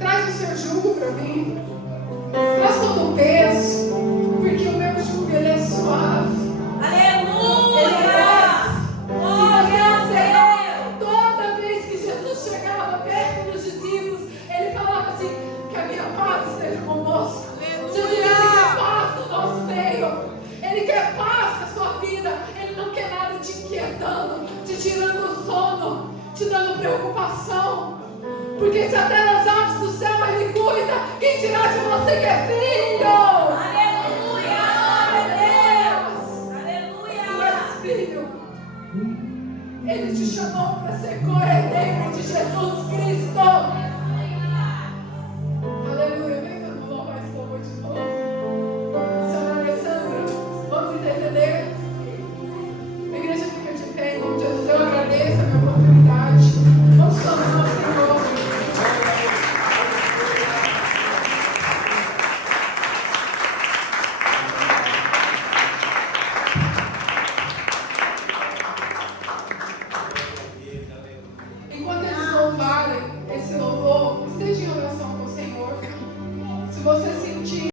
traz o seu jugo para mim. Traz todo o peso. Porque o meu jugo ele é suave. Toda vez que Jesus chegava perto dos discípulos, ele falava assim: que a minha paz esteja convosco. Jesus disse que a paz do nosso meio. Ele quer paz na sua vida. Ele não quer nada te inquietando, te tirando o sono, te dando preocupação. Porque se até nas aves do céu ele cuida, quem dirá de você que é filho?